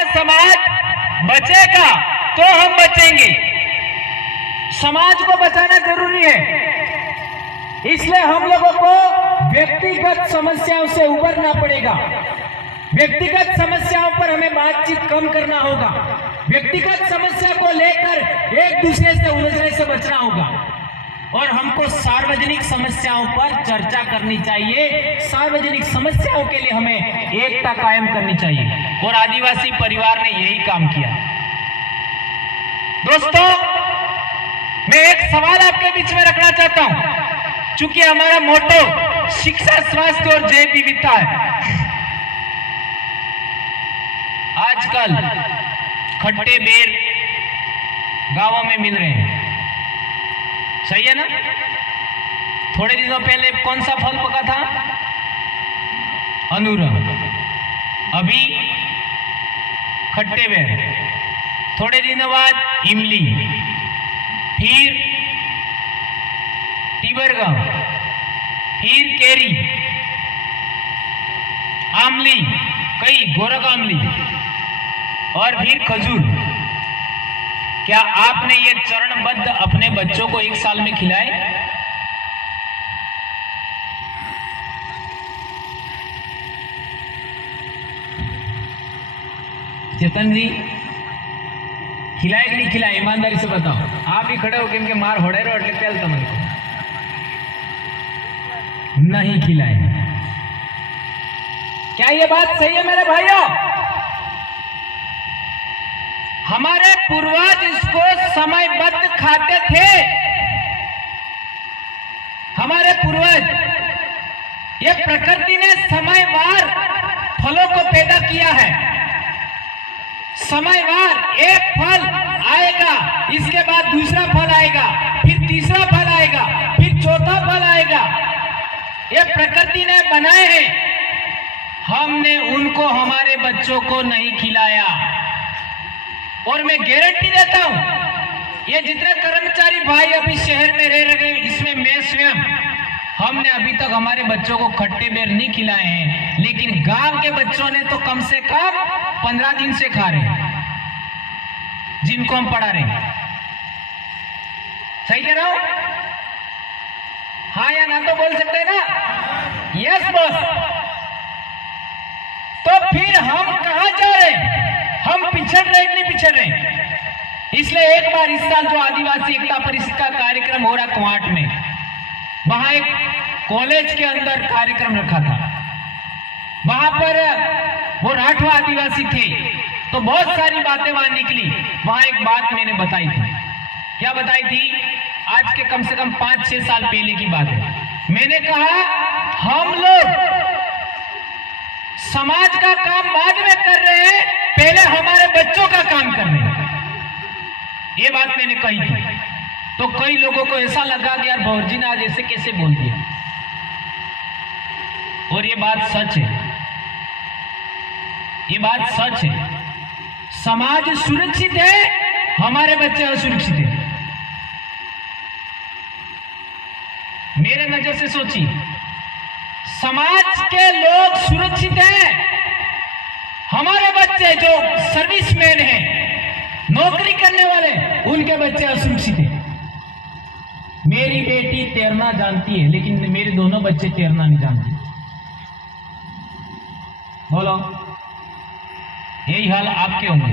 हमारा समाज बचेगा तो हम बचेंगे। समाज को बचाना जरूरी है, इसलिए हम लोगों को व्यक्तिगत समस्याओं से उबरना पड़ेगा। व्यक्तिगत समस्याओं पर हमें बातचीत कम करना होगा। व्यक्तिगत समस्या को लेकर एक दूसरे से उलझने से बचना होगा और हमको सार्वजनिक समस्याओं पर चर्चा करनी चाहिए। सार्वजनिक समस्याओं के लिए हमें एकता कायम करनी चाहिए और आदिवासी परिवार ने यही काम किया। दोस्तों, मैं एक सवाल आपके बीच में रखना चाहता हूं, चूंकि हमारा मोटो शिक्षा, स्वास्थ्य और जैव विविधता है। आजकल खट्टे बेर गांवों में मिल रहे हैं, सही है ना? थोड़े दिनों पहले कौन सा फल पका था? अनूरा। अभी खट्टे बेर, थोड़े दिनों बाद इमली, फिर टीबरगम, फिर केरी, आमली, कई गोरख आमली और फिर खजूर। क्या आपने ये चरणबद्ध अपने बच्चों को एक साल में खिलाए? चेतन जी, खिलाए कि नहीं खिलाए? ईमानदारी से बताओ। आप ही खड़े हो के मार होड़े रो એટલે તેલ તમને नहीं खिलाए। क्या ये बात सही है मेरे भाइयों? हमारे पूर्वज इसको समयबद्ध खाते थे। हमारे पूर्वज, ये प्रकृति ने समयवार फलों को पैदा किया है। समयवार एक फल आएगा, इसके बाद दूसरा फल आएगा, फिर तीसरा फल आएगा, फिर चौथा फल आएगा। ये प्रकृति ने बनाए हैं, हमने उनको हमारे बच्चों को नहीं खिलाया। और मैं गारंटी देता हूं, ये जितने कर्मचारी भाई अभी शहर में रह रहे हैं, इसमें मैं स्वयं, हमने अभी तक हमारे बच्चों को खट्टे बेर नहीं खिलाए हैं, लेकिन गांव के बच्चों ने तो कम से कम 15 दिन से खा रहे हैं, जिनको हम पढ़ा रहे हैं। सही कह रहा हूं? हाँ या ना तो बोल सकते हैं ना? Yes boss. तो फिर हम कहां जा रहे हैं? हम पिछड़ रहे कि नहीं पिछड़ रहे? इसलिए एक बार इस साल जो आदिवासी एकता परिषद का कार्यक्रम हो रहा कुआट में, वहां एक कॉलेज के अंदर कार्यक्रम रखा था। वहां पर वो राठवा आदिवासी थे, तो बहुत सारी बातें वहां निकली। वहां एक बात मैंने बताई थी। क्या बताई थी? आज के कम से कम 5-6 साल पहले की बात है। मैंने कहा हम लोग समाज का काम बाद में कर रहे हैं, पहले हमारे बच्चों का काम कर रहे हैं। ये बात मैंने कही थी। तो कई लोगों को ऐसा लगा कि यार भौजी ने आज ऐसे कैसे बोल दिया, और ये बात सच है। ये बात सच है। समाज सुरक्षित है, हमारे बच्चे असुरक्षित है। मेरे नजर से सोचिए, समाज के लोग सुरक्षित हैं, हमारे बच्चे जो सर्विसमैन हैं, नौकरी करने वाले, उनके बच्चे असुरक्षित हैं। मेरी बेटी तैरना जानती है, लेकिन मेरे दोनों बच्चे तैरना नहीं जानते। बोलो, यही हाल आपके होंगे।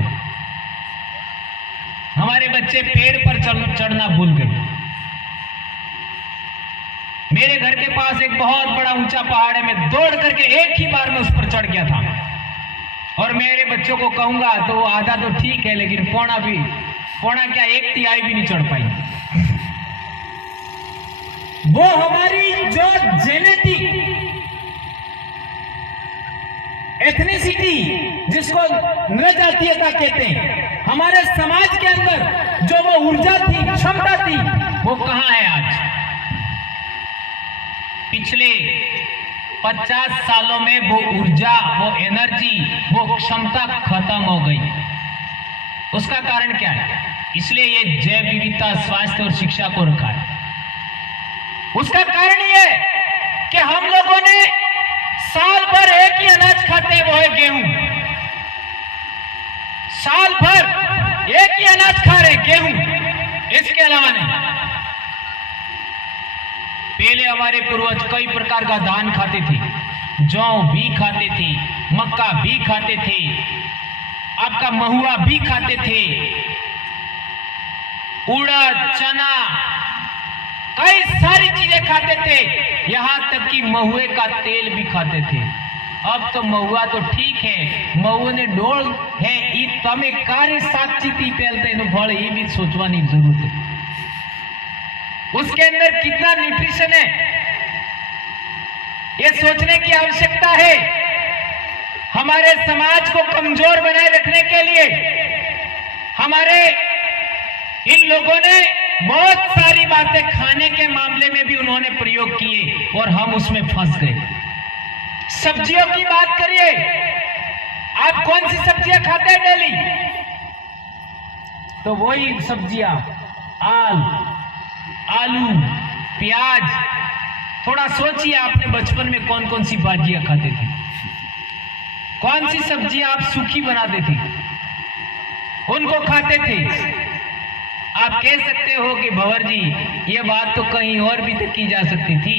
हमारे बच्चे पेड़ पर चढ़ना भूल गए। मेरे घर के पास एक बहुत बड़ा ऊंचा पहाड़ है, मैं दौड़ करके एक ही बार में उस पर चढ़ गया था। और मेरे बच्चों को कहूंगा तो आधा तो ठीक है, लेकिन पौना क्या 1/3 भी नहीं चढ़ पाई। वो हमारी जो जेनेटिक एथनिसिटी, जिसको नृजातीयता कहते हैं, हमारे समाज के अंदर जो वो ऊर्जा थी, क्षमता थी, वो कहां है आज? पिछले 50 सालों में वो ऊर्जा, वो एनर्जी, वो क्षमता खत्म हो गई। उसका कारण क्या है? इसलिए ये जैव विविधता, स्वास्थ्य और शिक्षा को रखा है। उसका कारण ये कि हम लोगों ने साल भर एक ही अनाज खाते हैं, वो है गेहूं। साल भर एक ही अनाज खा रहे, गेहूं, इसके अलावा नहीं। पहले हमारे पूर्वज कई प्रकार का धान खाते थे, जौ भी खाते थे, मक्का भी खाते थे, आपका महुआ भी खाते थे, उड़द, चना, कई सारी चीजें खाते थे, यहां तक कि महुए का तेल भी खाते थे। अब तो महुआ तो ठीक है, महुए ने डोल है ई तमे कार्य सातचीती पहलते नु फल ये भी सोचवानी जरूरत है। उसके अंदर कितना न्यूट्रिशन है ये सोचने की आवश्यकता है। हमारे समाज को कमजोर बनाए रखने के लिए हमारे इन लोगों ने बहुत सारी बातें खाने के मामले में भी उन्होंने प्रयोग किए और हम उसमें फंस गए। सब्जियों की बात करिए, आप कौन सी सब्जियां खाते हैं डेली? तो वही सब्जियां आलू, प्याज। थोड़ा सोचिए आपने बचपन में कौन कौन सी भाजियां खाते थे, कौन सी सब्जियां आप सूखी बनाते थे, उनको खाते थे। आप कह सकते हो कि भंवर जी ये बात तो कहीं और भी तक की जा सकती थी,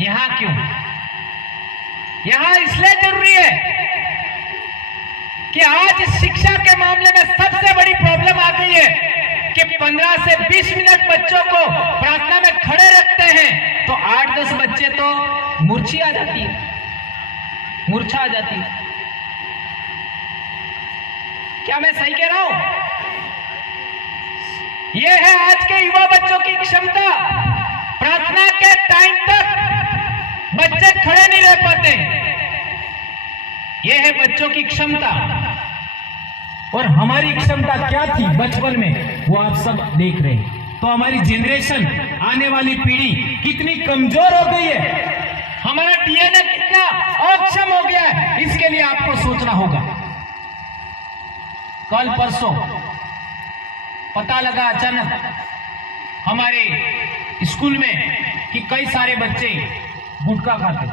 यहां क्यों? यहां इसलिए जरूरी है कि आज शिक्षा के मामले में सबसे बड़ी प्रॉब्लम आ गई है कि 15 से 20 मिनट बच्चों को प्रार्थना में खड़े रखते हैं तो 8-10 बच्चे तो मूर्छा आ जाती है। क्या मैं सही कह रहा हूं? यह है आज के युवा बच्चों की क्षमता। प्रार्थना के टाइम तक बच्चे खड़े नहीं रह पाते, यह है बच्चों की क्षमता। और हमारी क्षमता क्या थी बचपन में वो आप सब देख रहे हैं। तो हमारी जनरेशन, आने वाली पीढ़ी कितनी कमजोर हो गई है, हमारा डीएनए कितना अक्षम हो गया है, इसके लिए आपको सोचना होगा। कल परसों पता लगा अचानक हमारे स्कूल में कि कई सारे बच्चे गुटखा खाते।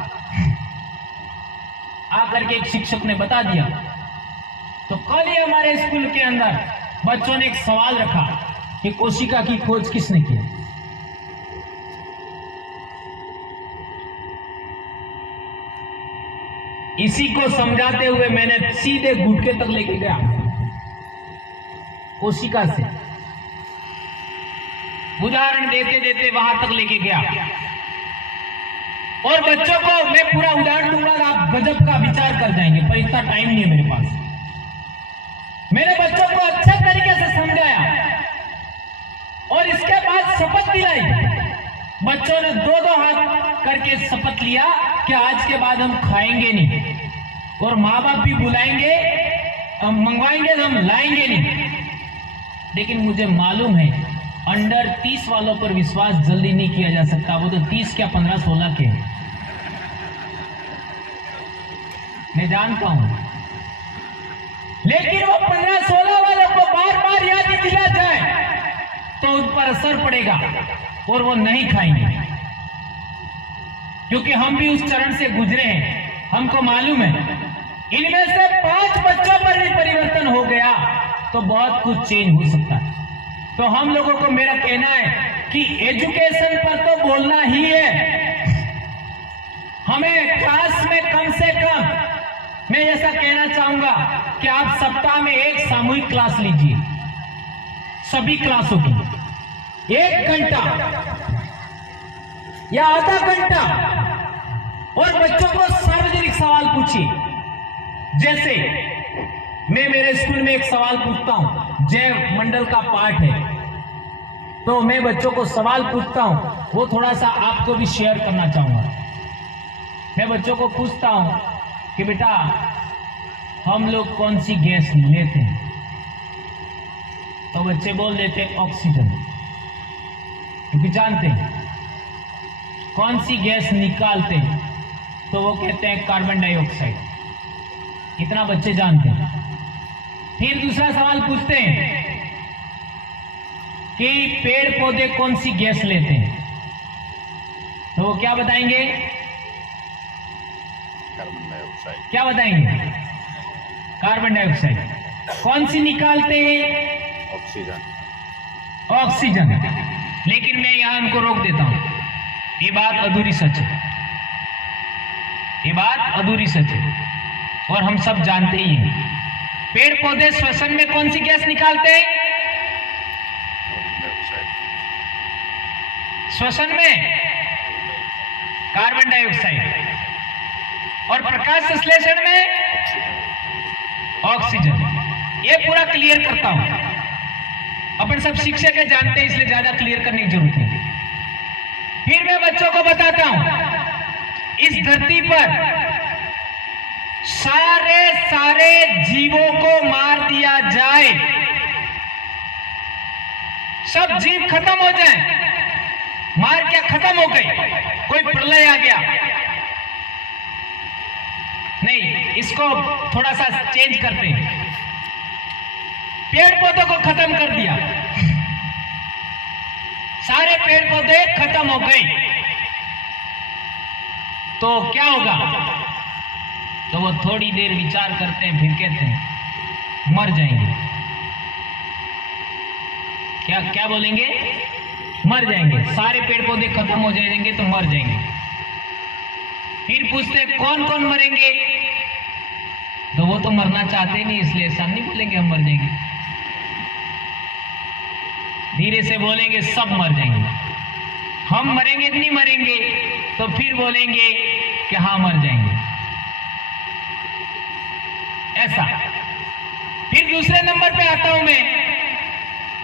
आकर के एक शिक्षक ने बता दिया। तो कल ही हमारे स्कूल के अंदर बच्चों ने एक सवाल रखा कि कोशिका की खोज किसने की? इसी को समझाते हुए मैंने सीधे गुटके तक लेके गया, कोशिका से उदाहरण देते देते वहां तक लेके गया। और बच्चों को मैं पूरा उदाहरण दूंगा, आप गजब का विचार कर जाएंगे, पर इतना टाइम नहीं है मेरे पास। मैंने बच्चों को अच्छे तरीके से समझाया और इसके बाद शपथ दिलाई। बच्चों ने 2-2 हाथ करके शपथ लिया कि आज के बाद हम खाएंगे नहीं, और माँ बाप भी बुलाएंगे, हम मंगवाएंगे, हम लाएंगे नहीं। लेकिन मुझे मालूम है अंडर 30 वालों पर विश्वास जल्दी नहीं किया जा सकता, वो तो 30 क्या 15-16 के हैं, मैं जानता हूं। लेकिन वो 15-16 वालों को बार बार याद दिला जाए तो उन पर असर पड़ेगा और वो नहीं खाएंगे, क्योंकि हम भी उस चरण से गुजरे हैं, हमको मालूम है। इनमें से 5 बच्चों पर भी परिवर्तन हो गया तो बहुत कुछ चेंज हो सकता है। तो हम लोगों को मेरा कहना है कि एजुकेशन पर तो बोलना ही है। हमें क्लास में कम से कम, मैं ऐसा कहना चाहूंगा कि आप सप्ताह में एक सामूहिक क्लास लीजिए, सभी क्लासों की 1 घंटा या आधा घंटा, और बच्चों को सार्वजनिक सवाल पूछिए। जैसे मैं मेरे स्कूल में एक सवाल पूछता हूं, जैव मंडल का पाठ है, तो मैं बच्चों को सवाल पूछता हूं, वो थोड़ा सा आपको भी शेयर करना चाहूंगा। मैं बच्चों को पूछता हूं कि बेटा हम लोग कौन सी गैस लेते हैं? तो बच्चे बोल देते हैं ऑक्सीजन, क्योंकि जानते हैं। कौन सी गैस निकालते हैं? तो वो कहते हैं कार्बन डाइऑक्साइड। इतना बच्चे जानते हैं। फिर दूसरा सवाल पूछते हैं कि पेड़ पौधे कौन सी गैस लेते हैं? तो वो क्या बताएंगे? Carbon dioxide. क्या बताएंगे? Carbon dioxide. कौन सी निकालते हैं? ऑक्सीजन। ऑक्सीजन। लेकिन मैं यहां उनको रोक देता हूं, ये बात अधूरी सच है, ये बात अधूरी सच है और हम सब जानते ही हैं। पेड़ पौधे श्वसन में कौन सी गैस निकालते हैं? श्वसन में कार्बन डाइऑक्साइड और प्रकाश संश्लेषण में ऑक्सीजन। ये पूरा क्लियर करता हूं, अपन सब शिक्षक है, जानते हैं, इसलिए ज्यादा क्लियर करने की जरूरत नहीं। फिर मैं बच्चों को बताता हूं, इस धरती पर सारे जीवों को मार दिया जाए, सब जीव खत्म हो जाए, मार क्या खत्म हो गए, कोई प्रलय आ गया, नहीं, इसको थोड़ा सा चेंज करते हैं, पेड़ पौधों को खत्म कर दिया, सारे पेड़ पौधे खत्म हो गए, तो क्या होगा? तो वो थोड़ी देर विचार करते हैं, फिर कहते हैं मर जाएंगे। क्या क्या बोलेंगे? मर जाएंगे। सारे पेड़ पौधे खत्म हो जाएंगे तो मर जाएंगे। फिर पूछते कौन कौन मरेंगे? तो वो तो मरना चाहते नहीं, इसलिए ऐसा नहीं बोलेंगे हम मर जाएंगे, धीरे से बोलेंगे सब मर जाएंगे। हम मरेंगे नहीं मरेंगे, तो फिर बोलेंगे कि हाँ मर जाएंगे, ऐसा। फिर दूसरे नंबर पे आता हूं मैं,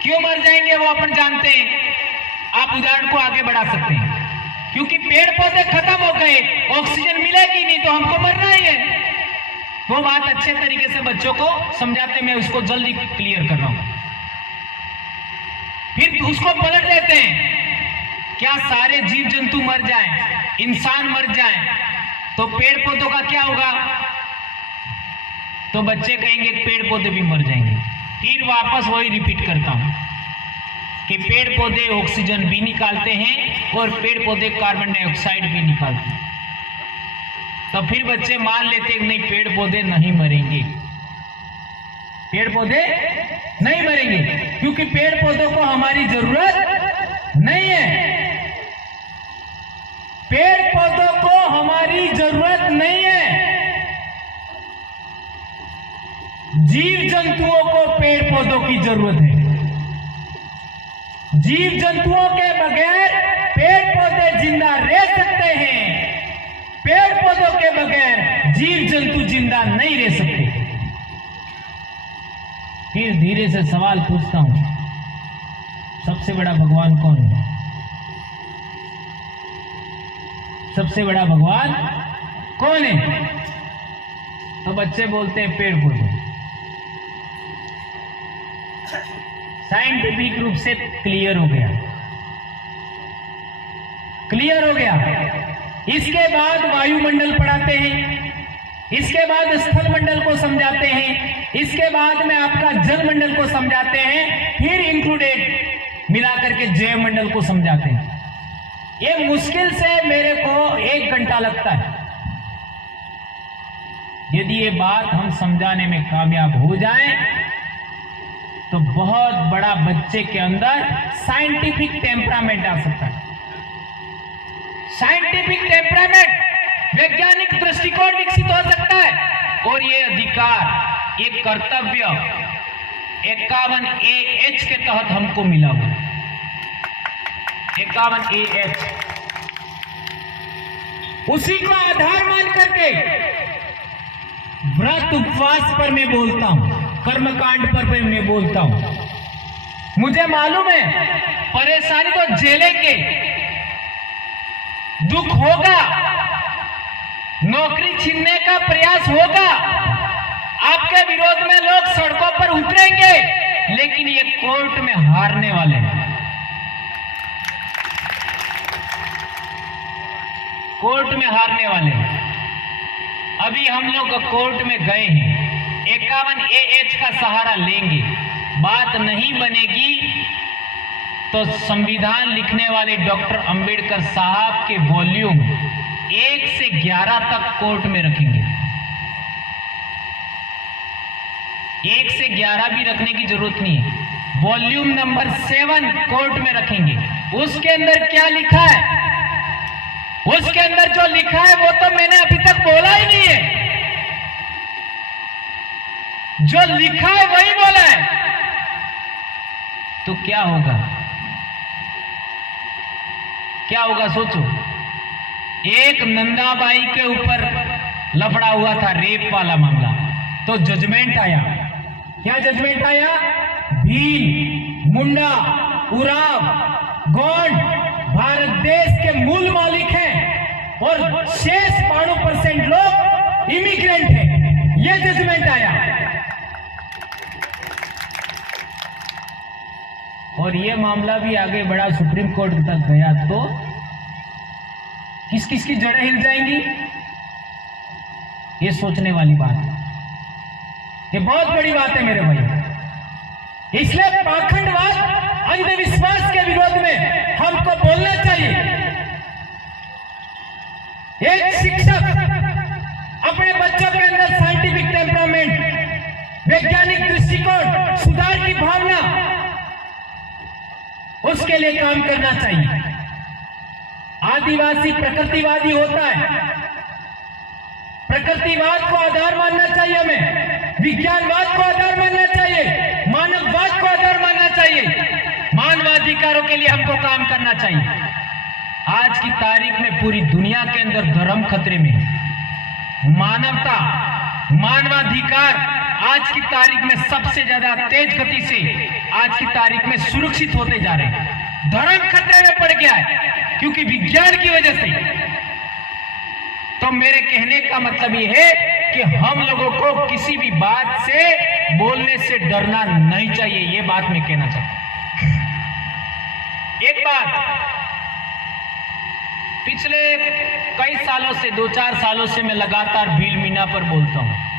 क्यों मर जाएंगे वो अपन जानते हैं, आप उदाहरण को आगे बढ़ा सकते हैं। क्योंकि पेड़ पौधे खत्म हो गए, ऑक्सीजन मिलेगी नहीं तो हमको मरना ही है। वो बात अच्छे तरीके से बच्चों को समझाते, मैं उसको जल्दी क्लियर कर रहा हूं। फिर उसको पलट देते हैं, क्या सारे जीव जंतु मर जाएं, इंसान मर जाएं, तो पेड़ पौधों का क्या होगा? तो बच्चे कहेंगे पेड़ पौधे भी मर जाएंगे। फिर वापस वही रिपीट करता हूं कि पेड़ पौधे ऑक्सीजन भी निकालते हैं और पेड़ पौधे कार्बन डाइऑक्साइड भी निकालते हैं। तो फिर बच्चे मान लेते हैं नहीं, पेड़ पौधे नहीं मरेंगे, पेड़ पौधे नहीं मरेंगे, क्योंकि पेड़ पौधों को हमारी जरूरत नहीं है, पेड़ पौधों को हमारी जरूरत नहीं है। जीव जंतुओं को पेड़ पौधों की जरूरत है। जीव जंतुओं के बगैर पेड़ पौधे जिंदा रह सकते हैं, पेड़ पौधों के बगैर जीव जंतु जिंदा नहीं रह सकते। फिर धीरे से सवाल पूछता हूं, सबसे बड़ा भगवान कौन है? सबसे बड़ा भगवान कौन है? तो बच्चे बोलते हैं पेड़ पौधे। साइंटिफिक रूप से क्लियर हो गया, क्लियर हो गया। इसके बाद वायुमंडल पढ़ाते हैं, इसके बाद स्थल मंडल को समझाते हैं, इसके बाद में आपका जल मंडल को समझाते हैं, फिर इंक्लूडेड मिलाकर के जैव मंडल को समझाते हैं। ये मुश्किल से मेरे को 1 घंटा लगता है। यदि ये बात हम समझाने में कामयाब हो जाएं, तो बहुत बड़ा बच्चे के अंदर साइंटिफिक टेम्परामेंट आ सकता है। साइंटिफिक टेम्परामेंट, वैज्ञानिक दृष्टिकोण विकसित हो सकता है। और ये अधिकार, ये कर्तव्य 51AH के तहत हमको मिला हुआ। 51AH, उसी को आधार मान करके व्रत उपवास पर मैं बोलता हूं, कर्मकांड पर मैं बोलता हूं। मुझे मालूम है परेशानी तो झेलेंगे, दुख होगा, नौकरी छीनने का प्रयास होगा, आपके विरोध में लोग सड़कों पर उतरेंगे, लेकिन ये कोर्ट में हारने वाले हैं, कोर्ट में हारने वाले हैं। अभी हम लोग कोर्ट में गए हैं, 51AH का सहारा लेंगे, बात नहीं बनेगी तो संविधान लिखने वाले डॉक्टर अंबेडकर साहब के वॉल्यूम 1 से 11 तक कोर्ट में रखेंगे। 1 से 11 भी रखने की जरूरत नहीं है, वॉल्यूम नंबर 7 कोर्ट में रखेंगे। उसके अंदर क्या लिखा है, उसके अंदर जो लिखा है वो तो मैंने अभी तक बोला ही नहीं है। जो लिखा है वही बोला है। तो क्या होगा, क्या होगा सोचो। एक नंदाबाई के ऊपर लफड़ा हुआ था, रेप वाला मामला, तो जजमेंट आया। क्या जजमेंट आया? भील, मुंडा, उराव, गोंड भारत देश के मूल मालिक हैं और शेष 92% लोग इमिग्रेंट हैं। यह जजमेंट आया और यह मामला भी आगे बढ़ा, सुप्रीम कोर्ट तक गया तो किस किस की जड़ें हिल जाएंगी, ये सोचने वाली बात है। ये बहुत बड़ी बात है मेरे भाई। इसलिए पाखंडवाद, अंधविश्वास के विरोध में हमको बोलना चाहिए। एक शिक्षक अपने बच्चों के अंदर साइंटिफिक टेम्परामेंट, वैज्ञानिक दृष्टिकोण, सुधार की भावना, उसके लिए काम करना चाहिए। आदिवासी प्रकृतिवादी होता है, प्रकृतिवाद को आधार मानना चाहिए हमें, विज्ञानवाद को आधार मानना चाहिए, मानववाद को आधार मानना चाहिए, मानवाधिकारों के लिए हमको काम करना चाहिए। आज की तारीख में पूरी दुनिया के अंदर धर्म खतरे में, मानवता, मानवाधिकार आज की तारीख में सबसे ज्यादा तेज गति से आज की तारीख में सुरक्षित होते जा रहे हैं। धर्म खतरे में पड़ गया है क्योंकि विज्ञान की वजह से। तो मेरे कहने का मतलब यह है कि हम लोगों को किसी भी बात से बोलने से डरना नहीं चाहिए। यह बात मैं कहना चाहता हूं। एक बात, पिछले कई सालों से, 2-4 सालों से मैं लगातार भील मीना पर बोलता हूं।